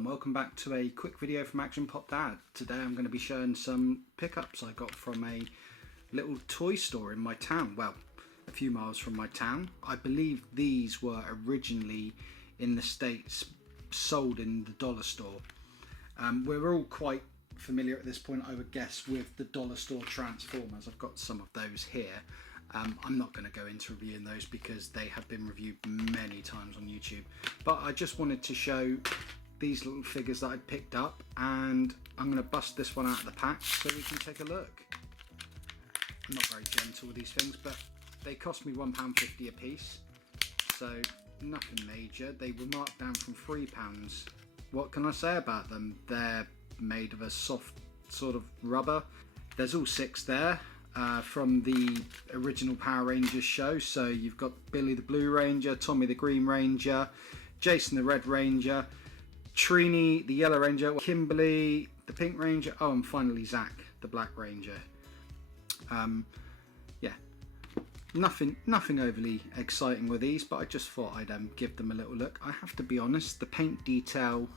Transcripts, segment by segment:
and welcome back to a quick video from Action Pop Dad. Today I'm going to be showing some pickups I got from a little toy store in my town, well, a few miles from my town. I believe these were originally in the States sold in the dollar store. We're all quite familiar at this point, I would guess, with the dollar store Transformers. I've got some of those here. I'm not going to go into reviewing those because they have been reviewed many times on YouTube, but I just wanted to show these little figures that I picked up, and I'm going to bust this one out of the pack so we can take a look. I'm not very gentle with these things, but they cost me £1.50 a piece, so nothing major. They were marked down from £3. What can I say about them? They're made of a soft sort of rubber. There's all 6 there. From the original Power Rangers show. So you've got Billy the Blue Ranger, Tommy the Green Ranger, Jason the Red Ranger, Trini the Yellow Ranger, Kimberly the Pink Ranger, oh, and finally Zach the Black Ranger. Yeah, nothing overly exciting with these, but I just thought I'd give them a little look. I have to be honest, the paint detail,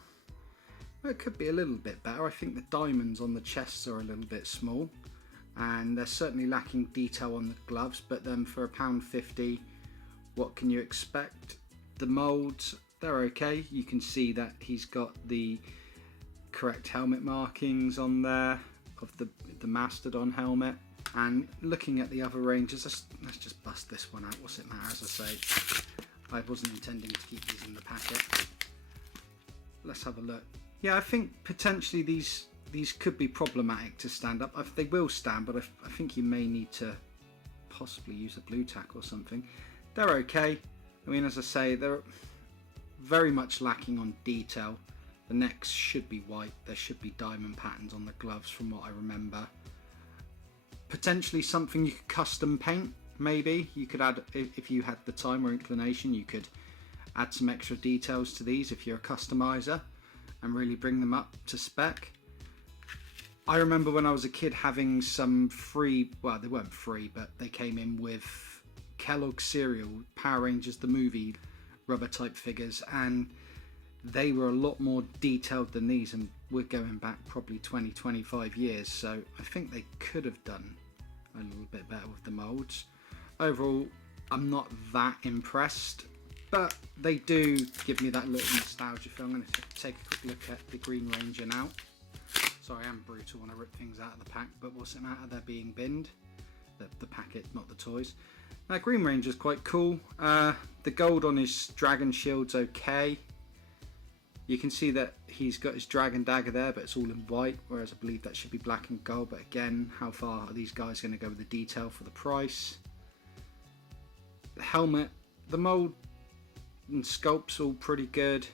well, it could be a little bit better. I think the diamonds on the chests are a little bit small, and they're certainly lacking detail on the gloves, but then for £1.50, what can you expect? The molds, they're okay. You can see that he's got the correct helmet markings on there of the Mastodon helmet. And looking at the other Rangers, let's just bust this one out. What's it matter? As I say, I wasn't intending to keep these in the packet. Let's have a look. Yeah, I think potentially these could be problematic to stand up. They will stand, but I think you may need to possibly use a blue tack or something. They're okay. I mean, as I say, they're very much lacking on detail. The necks should be white. There should be diamond patterns on the gloves from what I remember. Potentially something you could custom paint, maybe. You could add, if you had the time or inclination, you could add some extra details to these if you're a customizer and really bring them up to spec. I remember when I was a kid having some free, well, they weren't free, but they came in with Kellogg's cereal, Power Rangers the movie rubber type figures, and they were a lot more detailed than these, and we're going back probably 20-25 years, so I think they could have done a little bit better with the molds. Overall, I'm not that impressed, but they do give me that little nostalgia feel. I'm going to take a quick look at the Green Ranger now. Sorry, I'm brutal when I rip things out of the pack, but what's it matter? They're being binned. The packet, not the toys. Now, Green Ranger's quite cool. The gold on his dragon shield's okay. You can see that he's got his dragon dagger there, but it's all in white, whereas I believe that should be black and gold. But again, how far are these guys going to go with the detail for the price? The helmet, the mold and sculpt's all pretty good.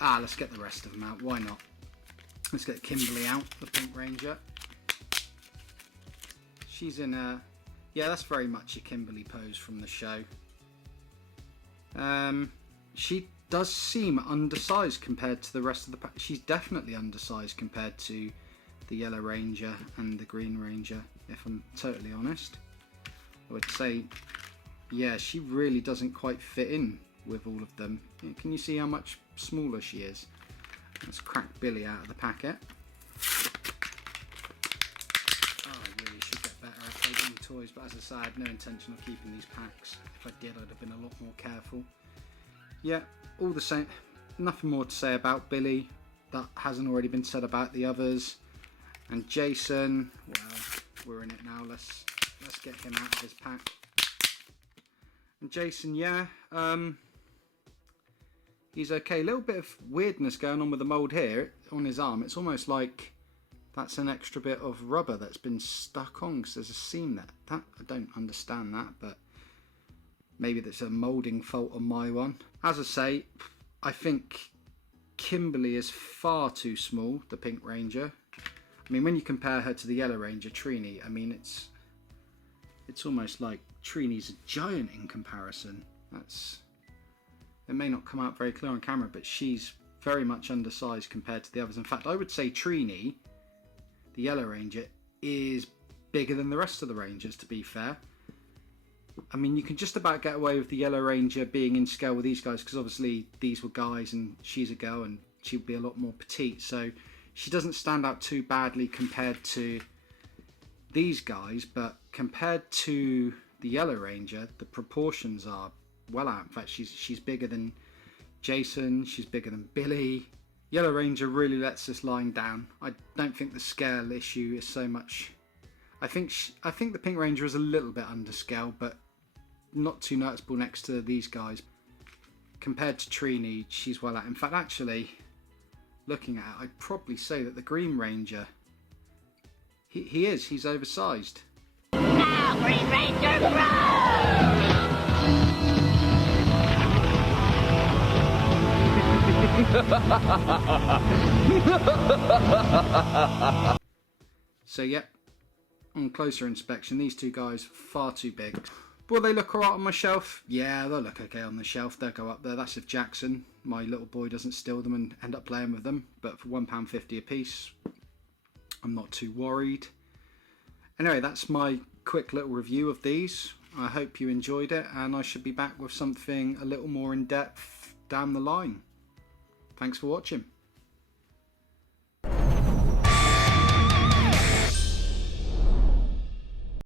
Let's get the rest of them out. Why not? Let's get Kimberly out, the Pink Ranger. She's in a, yeah, that's very much a Kimberly pose from the show. She does seem undersized compared to the rest of the pack. She's definitely undersized compared to the Yellow Ranger and the Green Ranger, if I'm totally honest. I would say, yeah, she really doesn't quite fit in with all of them. Can you see how much smaller she is? Let's crack Billy out of the packet. Oh, I really should get better at opening toys, but as I say, I had no intention of keeping these packs. If I did, I'd have been a lot more careful. Yeah, all the same. Nothing more to say about Billy that hasn't already been said about the others. And Jason, well, we're in it now. Let's get him out of his pack. And Jason, yeah, he's okay. A little bit of weirdness going on with the mold here on his arm. It's almost like that's an extra bit of rubber that's been stuck on, because there's a seam there. That I don't understand that, but maybe that's a molding fault on my one. As I say, I think Kimberly is far too small, the Pink Ranger. I mean, when you compare her to the Yellow Ranger, Trini, I mean, it's almost like Trini's a giant in comparison. It may not come out very clear on camera, but she's very much undersized compared to the others. In fact, I would say Trini, the Yellow Ranger, is bigger than the rest of the Rangers, to be fair. I mean, you can just about get away with the Yellow Ranger being in scale with these guys, because obviously these were guys and she's a girl, and she'd be a lot more petite. So she doesn't stand out too badly compared to these guys, but compared to the Yellow Ranger, the proportions are well out. In fact, she's bigger than Jason, she's bigger than Billy. Yellow Ranger really lets this line down. I don't think the scale issue is so much. I think the Pink Ranger is a little bit under scale, but not too noticeable next to these guys. Compared to Trini, she's well out. In fact, actually, looking at it, I'd probably say that the Green Ranger, he's oversized. Now, Green Ranger, run! So yeah, on closer inspection, these two guys far too big. Will they look alright on my shelf? Yeah, they'll look okay on the shelf. They'll go up there. That's if Jackson, my little boy, doesn't steal them and end up playing with them. But for £1.50 a piece, I'm not too worried. Anyway, that's my quick little review of these. I hope you enjoyed it, and I should be back with something a little more in depth down the line. Thanks for watching.